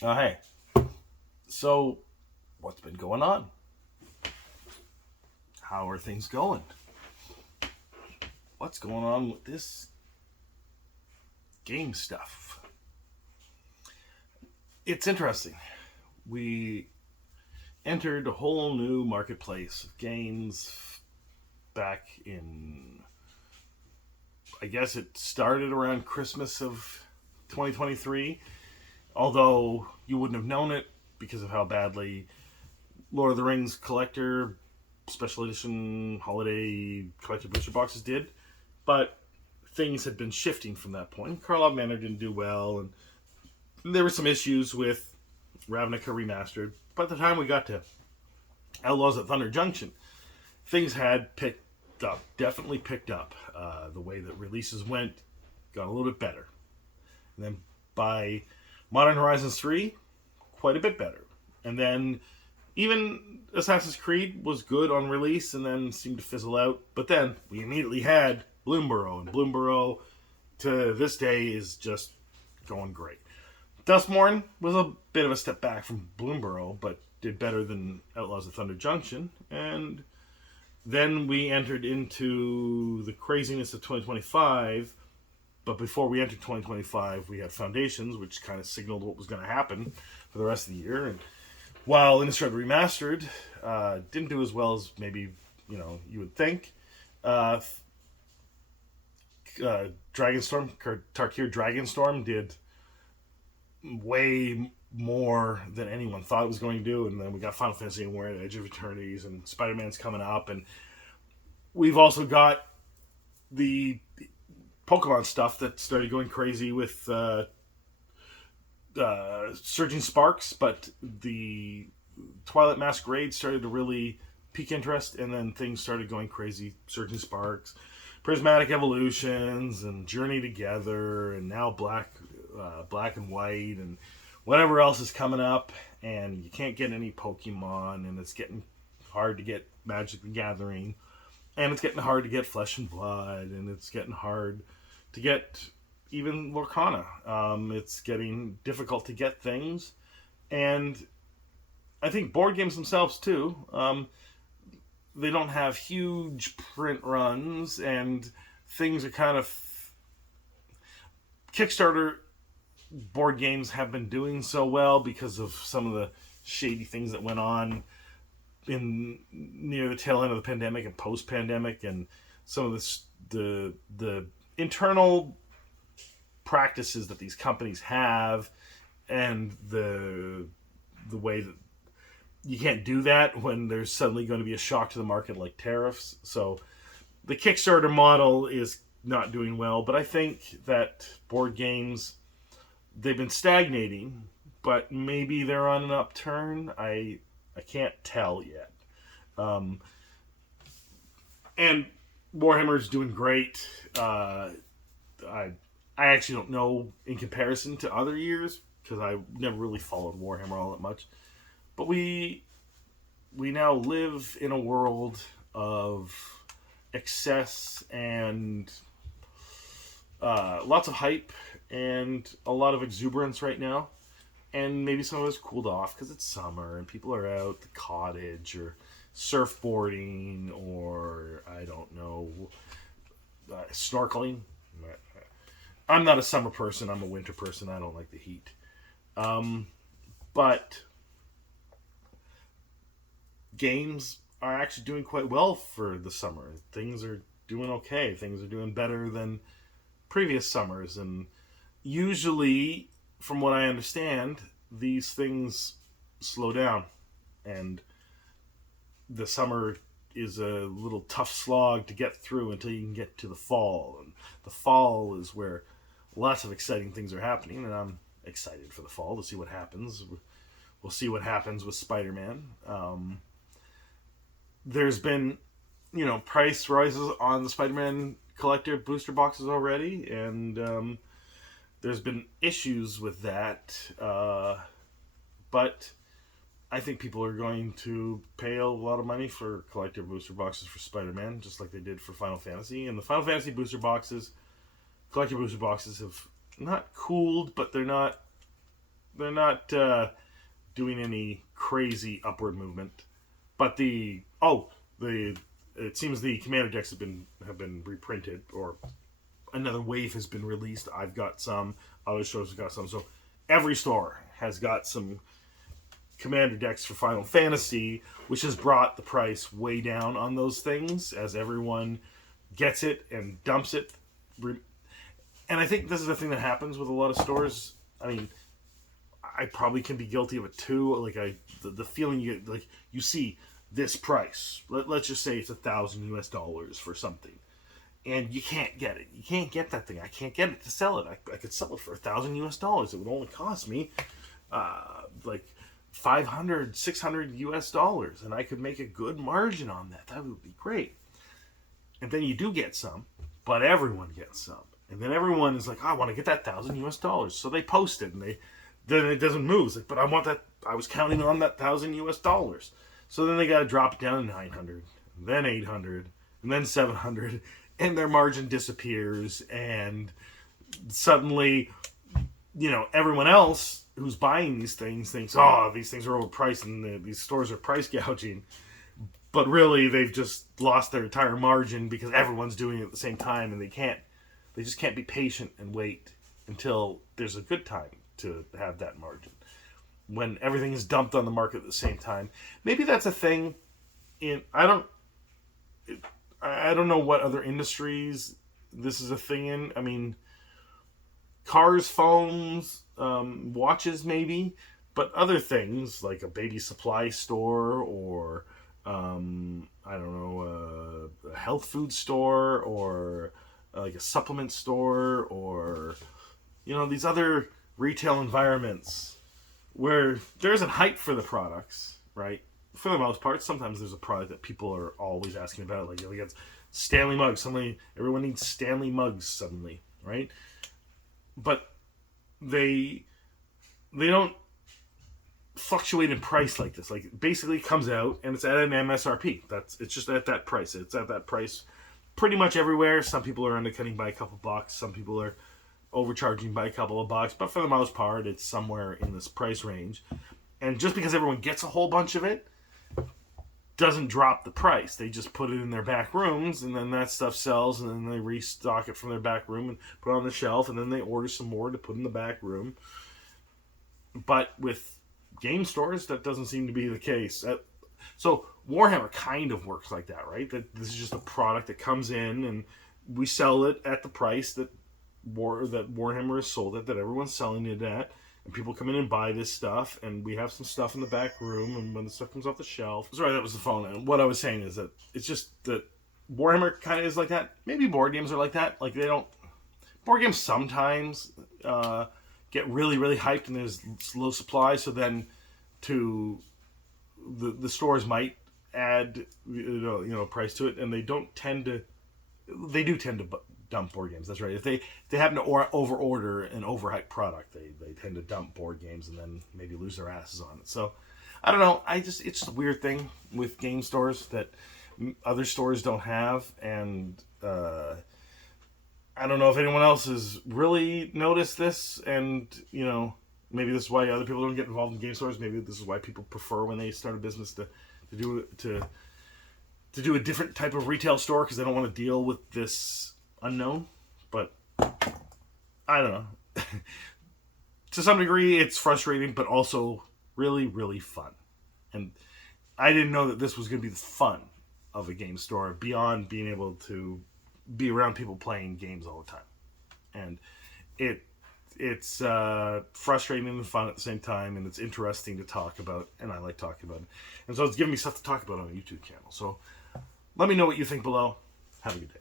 Hey, so what's been going on? How are things going? What's going on with this game stuff? It's interesting. We entered a whole new marketplace of games back in, I guess it started around Christmas of 2023, although you wouldn't have known it because of how badly Lord of the Rings Collector Special Edition Holiday Collector Booster Boxes did. But things had been shifting from that point. Karlov Manor didn't do well, and there were some issues with Ravnica Remastered. By the time we got to Outlaws at Thunder Junction, things had picked up, definitely picked up. The way that releases went got a little bit better. And then by Modern Horizons 3, quite a bit better. And then even Assassin's Creed was good on release and then seemed to fizzle out. But then we immediately had Bloomborough, and Bloomborough to this day is just going great. Dustmorn was a bit of a step back from Bloomborough, but did better than Outlaws of Thunder Junction. And then we entered into the craziness of 2025. But before we entered 2025, we had Foundations, which kind of signaled what was going to happen for the rest of the year. And while Innistrad Remastered didn't do as well as maybe you would think, uh, Dragonstorm, Tarkir Dragonstorm did way more than anyone thought it was going to do. And then we got Final Fantasy and we're at Edge of Eternities, and Spider-Man's coming up, and we've also got the Pokemon stuff that started going crazy with Surging Sparks, but the Twilight Masquerade started to really pique interest, and then things started going crazy. Surging Sparks, Prismatic Evolutions, and Journey Together, and now Black and White, and whatever else is coming up. And you can't get any Pokemon, and it's getting hard to get Magic the Gathering, and it's getting hard to get Flesh and Blood, and it's getting hard to get even Lorcana. It's getting difficult to get things, and I think board games themselves too. They don't have huge print runs, and things are kind of Kickstarter board games have been doing so well because of some of the shady things that went on in near the tail end of the pandemic and post pandemic, and some of the internal practices that these companies have, and the way that you can't do that when there's suddenly going to be a shock to the market like tariffs. So the Kickstarter model is not doing well, but I think that board games, they've been stagnating, but maybe they're on an upturn. I can't tell yet. Um, and Warhammer's doing great. I I actually don't know in comparison to other years because I never really followed Warhammer all that much. But we now live in a world of excess and lots of hype and a lot of exuberance right now. And maybe some of it's cooled off because it's summer and people are out at the cottage or surfboarding or I don't know, snorkeling. I'm not a summer person. I'm a winter person. I don't like the heat. But games are actually doing quite well for the summer. Things are doing okay. Things are doing better than previous summers. And usually, from what I understand, these things slow down. And the summer is a little tough slog to get through until you can get to the fall. And the fall is where lots of exciting things are happening. And I'm excited for the fall to see what happens. We'll see what happens with Spider-Man. There's been, price rises on the Spider-Man collector booster boxes already, and there's been issues with that. But I think people are going to pay a lot of money for collector booster boxes for Spider-Man, just like they did for Final Fantasy. And the Final Fantasy booster boxes, collector booster boxes, have not cooled, but they're not they're not doing any crazy upward movement. But it seems the commander decks have been reprinted, or another wave has been released. I've got some, other stores have got some. So every store has got some commander decks for Final Fantasy, which has brought the price way down on those things as everyone gets it and dumps it. And I think this is the thing that happens with a lot of stores. I mean, I probably can be guilty of it too. Like the feeling you get, like you see this price. Let's just say it's $1,000 for something, and you can't get it. You can't get that thing. I can't get it to sell it. I could sell it for $1,000. It would only cost me like $500, $600, and I could make a good margin on that. That would be great. And then you do get some, but everyone gets some, and then everyone is like, oh, I want to get that $1,000. So they post it, and then it doesn't move. It's like, but I want that. I was counting on that $1,000. So then they got to drop it down to 900, then 800, and then 700, and their margin disappears, and suddenly, everyone else who's buying these things thinks, oh, these things are overpriced and these stores are price gouging. But really, they've just lost their entire margin because everyone's doing it at the same time, and they just can't be patient and wait until there's a good time to have that margin. When everything is dumped on the market at the same time. Maybe that's a thing I don't know what other industries this is a thing in. I mean, cars, phones, watches maybe, but other things like a baby supply store or a health food store or like a supplement store or these other retail environments where there isn't hype for the products, right? For the most part, sometimes there's a product that people are always asking about, like we got Stanley mugs. Suddenly, everyone needs Stanley mugs suddenly, right? But they don't fluctuate in price like this. Like basically, it comes out and it's at an MSRP. It's just at that price. It's at that price pretty much everywhere. Some people are undercutting by a couple bucks. Some people are overcharging by a couple of bucks, but for the most part, it's somewhere in this price range. And just because everyone gets a whole bunch of it doesn't drop the price. They just put it in their back rooms, and then that stuff sells, and then they restock it from their back room and put it on the shelf, and then they order some more to put in the back room. But with game stores, that doesn't seem to be the case. So Warhammer kind of works like that, right? That this is just a product that comes in, and we sell it at the price that Warhammer is sold at, that everyone's selling it at, and people come in and buy this stuff, and we have some stuff in the back room, and when the stuff comes off the shelf... Sorry, that was the phone. And what I was saying is that it's just that Warhammer kind of is like that. Maybe board games are like that. Like, they don't... Board games sometimes get really, really hyped, and there's low supply, so then the stores might add price to it, and they do tend to dump board games. That's right. If they happen to over order an overhyped product, they tend to dump board games and then maybe lose their asses on it. So I don't know. It's just a weird thing with game stores that other stores don't have, and I don't know if anyone else has really noticed this, and maybe this is why other people don't get involved in game stores. Maybe this is why people prefer when they start a business to do a different type of retail store, because they don't want to deal with this unknown. But I don't know. To some degree, it's frustrating, but also really, really fun. And I didn't know that this was going to be the fun of a game store beyond being able to be around people playing games all the time. And it's frustrating and fun at the same time, and it's interesting to talk about, and I like talking about it. And so it's giving me stuff to talk about on a YouTube channel. So let me know what you think below. Have a good day.